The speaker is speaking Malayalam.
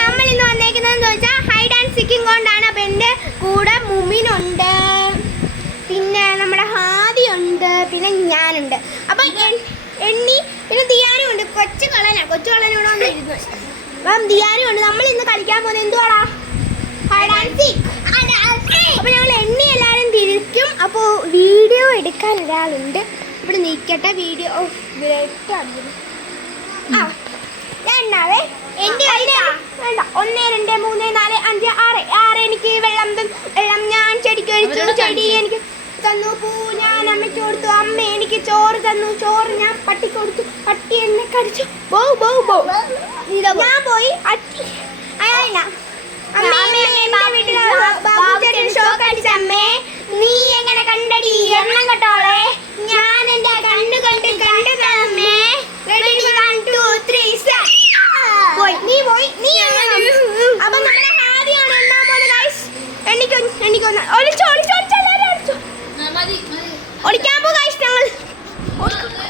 നമ്മൾ ഇന്ന് വന്നേക്കുന്നതെന്ന് ചോദിച്ചാൽ ഹൈഡ് ആൻഡ് സിക്കിംഗ് കൊണ്ടാണ്. അപ്പം എന്റെ കൂടെ മുമിനുണ്ട്. പിന്നെ നമ്മുടെ ഹാദിയുണ്ട് പിന്നെ ഞാനുണ്ട്. അപ്പം എണ്ണി പിന്നെ ദിയാനും ഉണ്ട്. കൊച്ചു കളനാ കൊച്ചു കളൻ ഇവിടെ വന്നിരുന്നു അപ്പം ദിയാനും ഉണ്ട്. നമ്മൾ ഇന്ന് കളിക്കാൻ പോകുന്നത് എന്തുവാടാ? ഹൈഡ് ആൻഡ് സീക്ക് അപ്പോൾ ഞങ്ങൾ എണ്ണി എല്ലാവരും തിരിക്കും. അപ്പോൾ വീഡിയോ എടുക്കാൻ ഒരാളുണ്ട്. ഇവിടെ നിൽക്കട്ടെ. വീഡിയോ ഓ ബ്രേക്ക് ആ. അമ്മയ്ക്ക് കൊടുത്തു. അമ്മ എനിക്ക് ചോറ് തന്നു. ചോറ് ഞാൻ പട്ടി കൊടുത്തു. പട്ടി എന്നെ കടിച്ചു. ബോ ബോ ബോ ഞാൻ പോയി അട്ടി അയാളില്ല നീ എങ്ങനെ കണ്ടടി? എണ്ണം കെട്ടോളെ ഞാൻ എന്റെ കണ്ണു കൊണ്ട് കണ്ടത് അമ്മേ. റെഡി വൺ ടു ത്രീ പോയി. നീ പോയി. നീ എങ്ങനെ അപ്പൊ നമ്മുടെ ഹാദിയാണ് എന്നാ പോലെ ഗൈസ് എണ്ണിക്കൊന്ന് എണ്ണിക്കൊന്ന് ഒളിച്ചോ arkadaşlar.